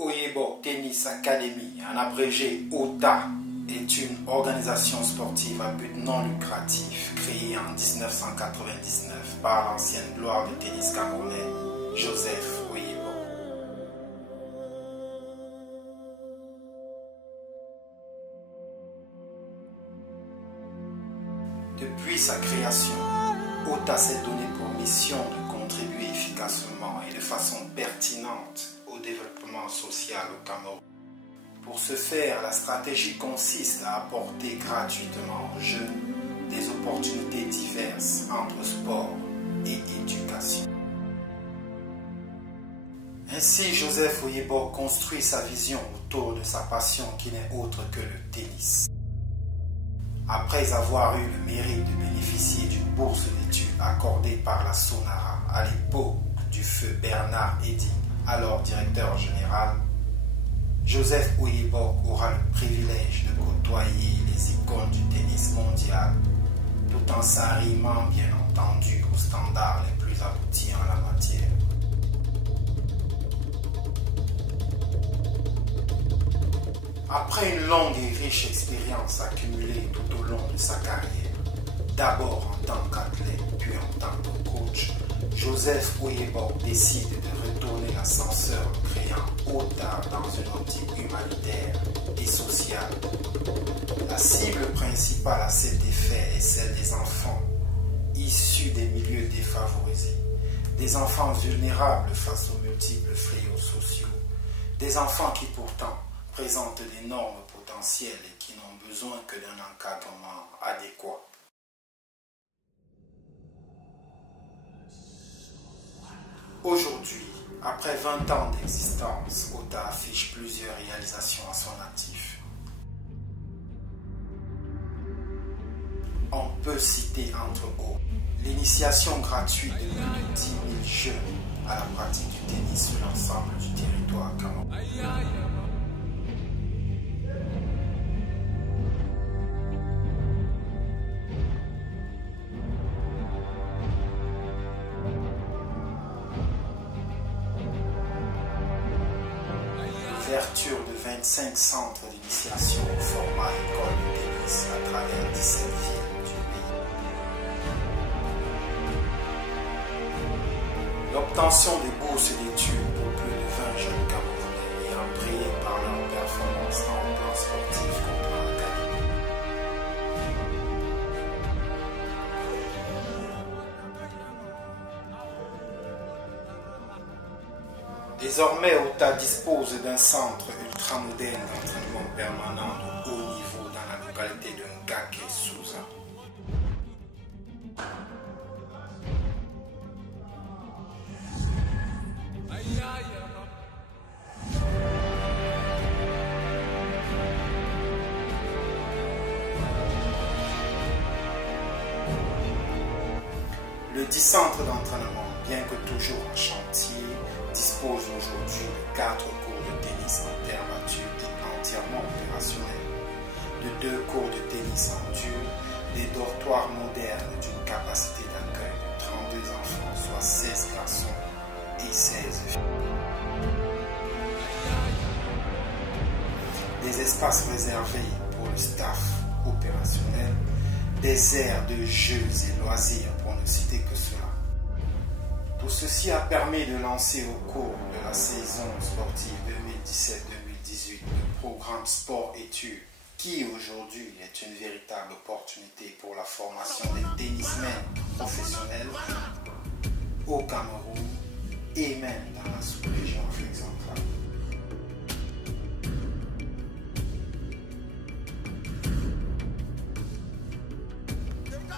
Oyebok Tennis Academy, en abrégé OTA, est une organisation sportive à but non lucratif créée en 1999 par l'ancienne gloire du tennis camerounais, Joseph Oyebok. Depuis sa création, OTA s'est donné pour mission de contribuer efficacement et de façon pertinente au développement social au Cameroun. Pour ce faire, la stratégie consiste à apporter gratuitement aux jeunes des opportunités diverses entre sport et éducation. Ainsi, Joseph Oyebok construit sa vision autour de sa passion qui n'est autre que le tennis. Après avoir eu le mérite de bénéficier d'une bourse d'études accordée par la Sonara à l'époque du feu Bernard Eddy, alors directeur général, Joseph Oyebok aura le privilège de côtoyer les icônes du tennis mondial, tout en s'arrimant bien entendu aux standards les plus aboutis en la matière. Après une longue et riche expérience accumulée tout au long de sa carrière, d'abord en tant qu'athlète puis en tant que coach, Joseph Oyebok décide de retourner l'ascenseur en créant OTA dans une optique humanitaire et sociale. La cible principale à cet effet est celle des enfants issus des milieux défavorisés, des enfants vulnérables face aux multiples fléaux sociaux, des enfants qui pourtant présentent d'énormes potentiels et qui n'ont besoin que d'un encadrement adéquat. Aujourd'hui, après 20 ans d'existence, OTA affiche plusieurs réalisations à son actif. On peut citer entre autres l'initiation gratuite de plus de 10 000 jeunes à la pratique du tennis sur l'ensemble du territoire camerounais. L'ouverture de 25 centres d'initiation au format école de tennis à travers 17 villes du pays. L'obtention des bourses d'études pour plus de 20 jeunes Camerounais ayant brillé par leur performance dans le plan sportif comme plan académique. Désormais, OTA dispose d'un centre ultramoderne d'entraînement permanent de haut niveau dans la localité de Ngake-Souza. Le 10 centres d'entraînement, bien que toujours en chantier, dispose aujourd'hui de 4 cours de tennis en terre battue et entièrement opérationnels, de 2 cours de tennis en dur, des dortoirs modernes d'une capacité d'accueil de 32 enfants, soit 16 garçons et 16 filles. Des espaces réservés pour le staff opérationnel, des aires de jeux et loisirs pour ne citer que cela. Tout ceci a permis de lancer au cours de la saison sportive 2017-2018 le programme Sport-Études qui aujourd'hui est une véritable opportunité pour la formation des tennismen professionnels au Cameroun et même dans la sous-région Afrique centrale.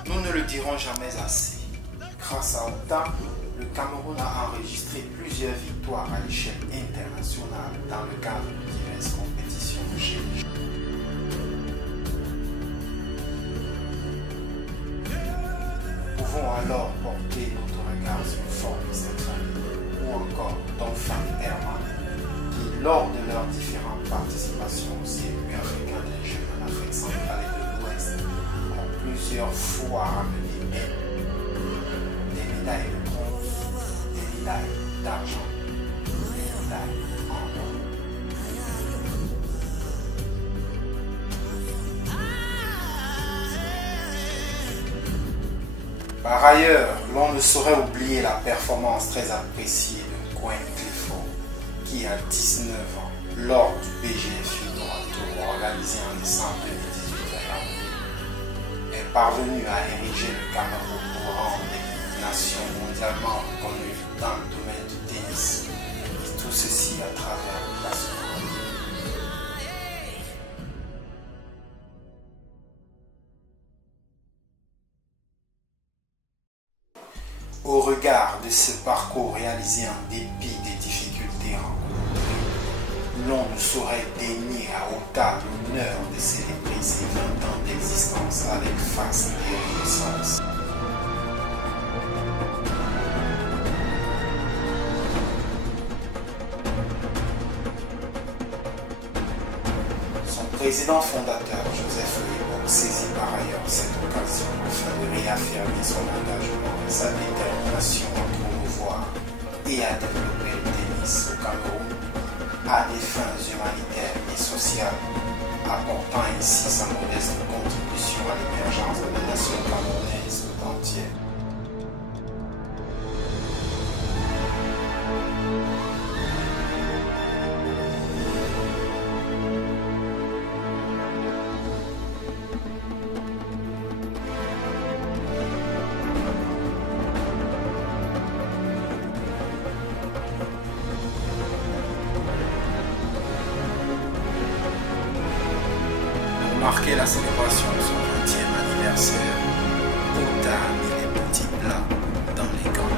Nous ne le dirons jamais assez. Grâce à OTA, le Cameroun a enregistré plusieurs victoires à l'échelle internationale dans le cadre de diverses compétitions chez les jeunes. Nous pouvons alors porter notre regard sur Forme cette famille ou encore Donfan Herman qui, lors de leurs différentes participations au circuit africain des Jeux en Afrique centrale et de l'Ouest, ont plusieurs fois amené des médailles de bronze, des médailles d'argent, des médailles en or. Par ailleurs, l'on ne saurait oublier la performance très appréciée de Gwen Clifford, qui à 19 ans, lors du BGF Junior Tour organisé en décembre 2018 à Yaoundé, est parvenue à ériger le Cameroun au rang des nations mondialement reconnues dans le domaine du tennis. Et tout ceci à travers le classement. Au regard de ce parcours réalisé en dépit des difficultés rencontrées, l'on ne saurait dénier à Ota l'honneur de célébrer ses 20 ans d'existence avec faste et reconnaissance. Son président fondateur, Joseph Oyebock, saisit par ailleurs cette occasion afin de réaffirmer son engagement et sa détermination à promouvoir et à développer le tennis au Cameroun à des fins humanitaires et sociales, apportant ainsi sa modeste contribution à l'émergence de la nation camerounaise tout entière. Marquer la célébration de son 20e anniversaire, Ota a mis les petits plats dans les gants.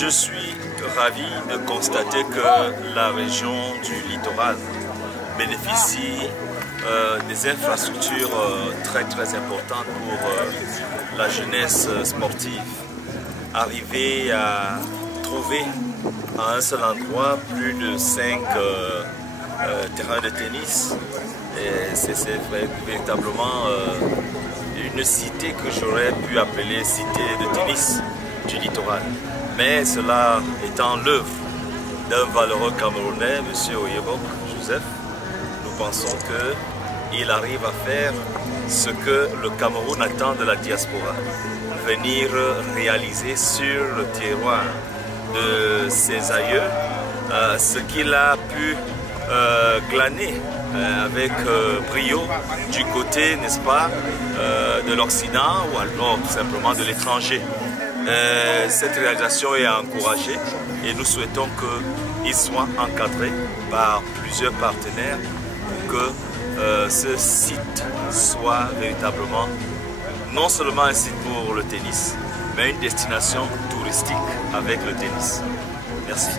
Je suis ravi de constater que la région du littoral bénéficie des infrastructures très importantes pour la jeunesse sportive. Arriver à trouver à un seul endroit plus de 5 terrains de tennis, c'est véritablement une cité que j'aurais pu appeler cité de tennis du littoral. Mais cela étant l'œuvre d'un valeureux Camerounais, M. Oyebock Joseph, nous pensons qu'il arrive à faire ce que le Cameroun attend de la diaspora, venir réaliser sur le terroir de ses aïeux ce qu'il a pu glaner avec brio du côté, n'est-ce pas, de l'Occident ou alors tout simplement de l'étranger. Cette réalisation est encouragée et nous souhaitons qu'il soit encadré par plusieurs partenaires pour que ce site soit véritablement non seulement un site pour le tennis, mais une destination touristique avec le tennis. Merci.